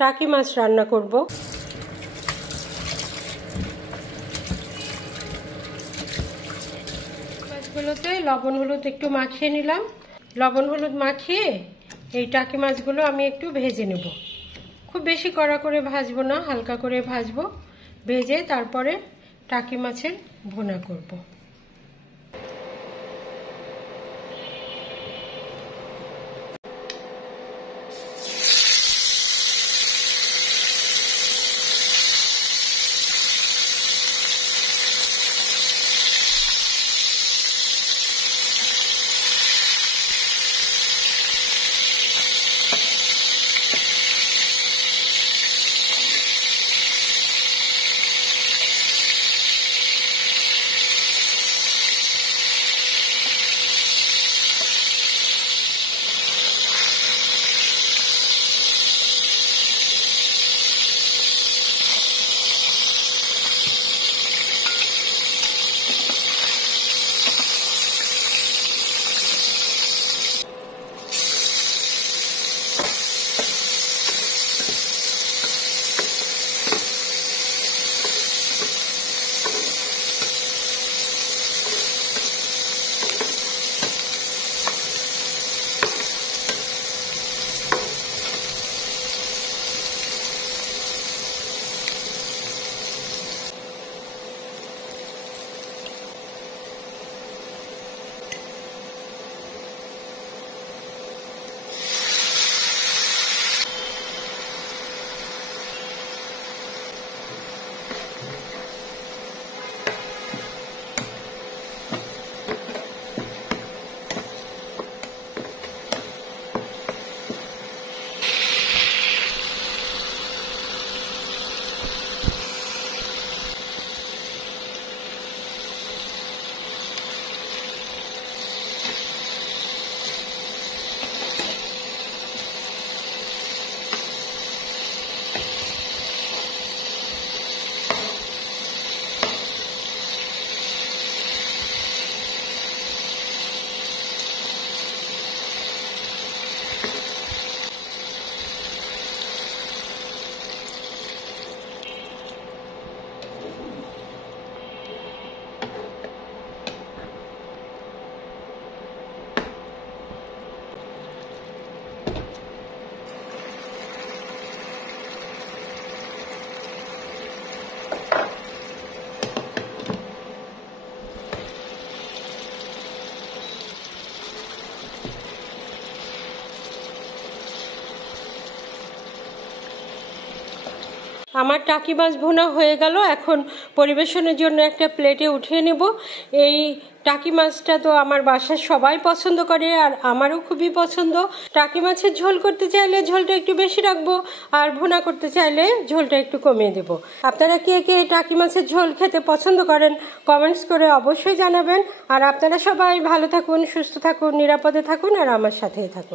টাকি মাছ রান্না করব। মাছগুলোতে লবণ হলুদ একটু মাখিয়ে নিলাম। লবণ হলুদ মাখিয়ে এই টাকি মাছগুলো আমি একটু ভেজে নেব। খুব বেশি কড়া করে ভাজবো না, হালকা করে ভাজবো। ভেজে তারপরে টাকি মাছের ভুনা করব। আমার টাকি মাছ ভুনা হয়ে গেল। এখন পরিবেশনের জন্য একটা প্লেটে উঠিয়ে নেব। এই টাকি মাছটা তো আমার বাসার সবাই পছন্দ করে, আর আমারও খুবই পছন্দ। টাকি মাছের ঝোল করতে চাইলে ঝোলটা একটু বেশি রাখবো, আর ভুনা করতে চাইলে ঝোলটা একটু কমিয়ে দেব। আপনারা কে কে টাকি মাছের ঝোল খেতে পছন্দ করেন কমেন্টস করে অবশ্যই জানাবেন। আর আপনারা সবাই ভালো থাকুন, সুস্থ থাকুন, নিরাপদে থাকুন, আর আমার সাথেই থাকুন।